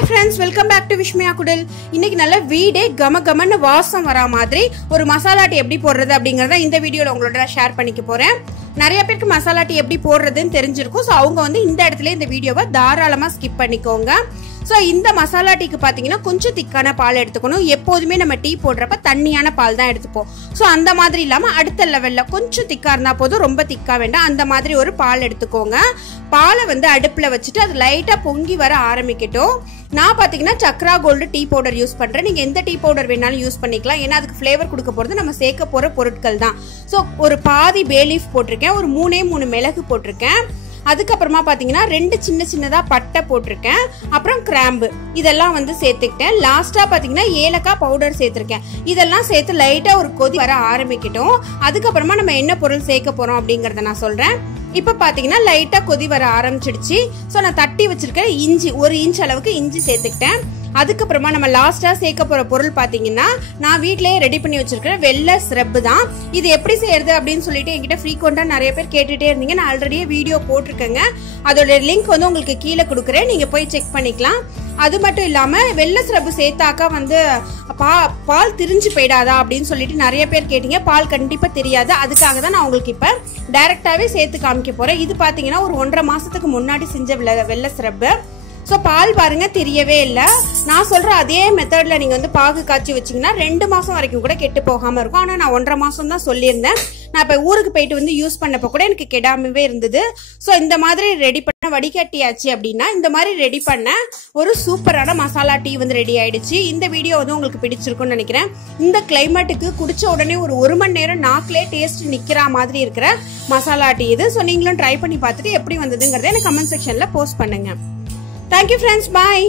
Hi friends, welcome back to Vishmaya Kudal. இன்னைக்கு நல்ல வீடே கமகமன்னு வாசம் வரா மாதிரி ஒரு மசாலா டீ எப்படி போடுறது அப்படிங்கறத இந்த வீடியோல உங்களோட ஷேர் பண்ணிக்க போறேன். நிறைய பேருக்கு மசாலா டீ எப்படி போடுறதுன்னு தெரிஞ்சிருக்கும். சோ அவங்க வந்து இந்த இடத்துல இந்த வீடியோவை தாராளமா ஸ்கிப் பண்ணிக்கோங்க. சோ இந்த மசாலா டீக்கு பாத்தீங்கன்னா கொஞ்சம் திக்கான பால் எடுத்துக்கணும். எப்போதுமே நம்ம டீ போடுறப்ப தண்ணியான பால் தான் எடுத்துப்போம். சோ அந்த மாதிரி இல்லாம அடுத்த லெவல்ல கொஞ்சம் திக்கா இருந்தா போதும், ரொம்ப திக்கா வேண்டாம். அந்த மாதிரி ஒரு பால் எடுத்துக்கோங்க. பாலை வந்து அடுப்புல வச்சுட்டு அது லைட்டா பொங்கி வர ஆரம்பிக்கட்டும். நான் பாத்தீங்கன்னா Chakra gold tea powder use பண்றேன். நீங்க எந்த டீ பவுடர் வேணாலும் யூஸ் பண்ணிக்கலாம். ஏன்னா அதுக்கு ஃபிளேவர் கொடுக்க போறது நம்ம சேர்க்க போற பொருட்கள் தான். சோ ஒரு பாதி பே லீஃப் போட்டிருக்கேன், ஒரு 3 மிளகு போட்டிருக்கேன். அதுக்கப்புறமா பாத்தீங்கன்னா 2 சின்னதா பட்டை போட்டிருக்கேன், அப்புறம் கிராம்பு இதெல்லாம் வந்து சேர்த்துக்கிட்டேன். லாஸ்டா பாத்தீங்கன்னா ஏலக்காய் பவுடர் சேர்த்திருக்கேன். இதெல்லாம் சேர்த்து லைட்டா ஒரு கொதி வர ஆரம்பிக்கட்டும். அதுக்கப்புறமா நம்ம என்ன பொருள் சேர்க்க போறோம் அப்படிங்கறத நான் சொல்றேன். இப்ப பாத்தீங்கன்னா லைட்டா கொதி வர ஆரம்பிச்சிடுச்சு. சோ நான் தட்டி வச்சிருக்கேன் இஞ்சி, 1 இன்ச் அளவுக்கு இஞ்சி சேர்த்துக்கிட்டேன். அதுக்கப்புறமா நம்ம லாஸ்டா சேர்க்க போற பொருள் பாத்தீங்கன்னா நான் வீட்லயே ரெடி பண்ணி வச்சிருக்கேன் வெள்ளை சிரப்பு தான். இது எப்படி செய்யறது அப்படின்னு சொல்லிட்டு என்கிட்ட ஃப்ரீக்வெண்டா நிறைய பேர் கேட்டுட்டே இருந்தீங்க. நான் ஆல்ரெடியே வீடியோ போட்டிருக்கேங்க. அதோட லிங்க் வந்து உங்களுக்கு கீழே கொடுக்குறேன், நீங்க போய் செக் பண்ணிக்கலாம். அது மட்டும் இல்லாம வெள்ளை சிரப்பு சேர்த்தாக்கா வந்து பால் திரிஞ்சு போயிடாதா அப்படின்னு சொல்லிட்டு நிறைய பேர் கேட்டீங்க. பால் கண்டிப்பா தெரியாது. அதுக்காக தான் நான் உங்களுக்கு இப்ப டைரக்டாவே சேர்த்து காமிக்க போறேன். இது பாத்தீங்கன்னா ஒரு 1.5 மாசத்துக்கு முன்னாடி செஞ்ச வெள்ளை சிரப்பு. சோ பால் பாருங்க தெரியவே இல்லை. நான் சொல்ற அதே மெத்தட்ல நீங்க வந்து பாகு காய்ச்சி வச்சீங்கன்னா 2 மாசம் வரைக்கும் கூட கெட்டு போகாம இருக்கும். ஆனா நான் 1.5 மாசம் தான் சொல்லியிருந்தேன். நான் இப்ப ஊருக்கு போயிட்டு வந்து யூஸ் பண்ணப்ப கூட எனக்கு கெடாமவே இருந்தது. சோ இந்த மாதிரி ரெடி பண்ண வடிகட்டியாச்சு அப்படின்னா இந்த மாதிரி ரெடி பண்ண ஒரு சூப்பரான மசாலா டீ வந்து ரெடி ஆயிடுச்சு. இந்த வீடியோ வந்து உங்களுக்கு பிடிச்சிருக்கும்னு நினைக்கிறேன். இந்த கிளைமேட்டுக்கு குடிச்ச உடனே ஒரு 1 மணி நேரம் நாக்கிலே டேஸ்ட் நிக்கிற மாதிரி இருக்கிற மசாலா டீ இது. சோ நீங்களும் ட்ரை பண்ணி பார்த்துட்டு எப்படி வந்ததுங்கிறத எனக்கு கமெண்ட் செக்ஷன்ல போஸ்ட் பண்ணுங்க. Thank you friends, bye.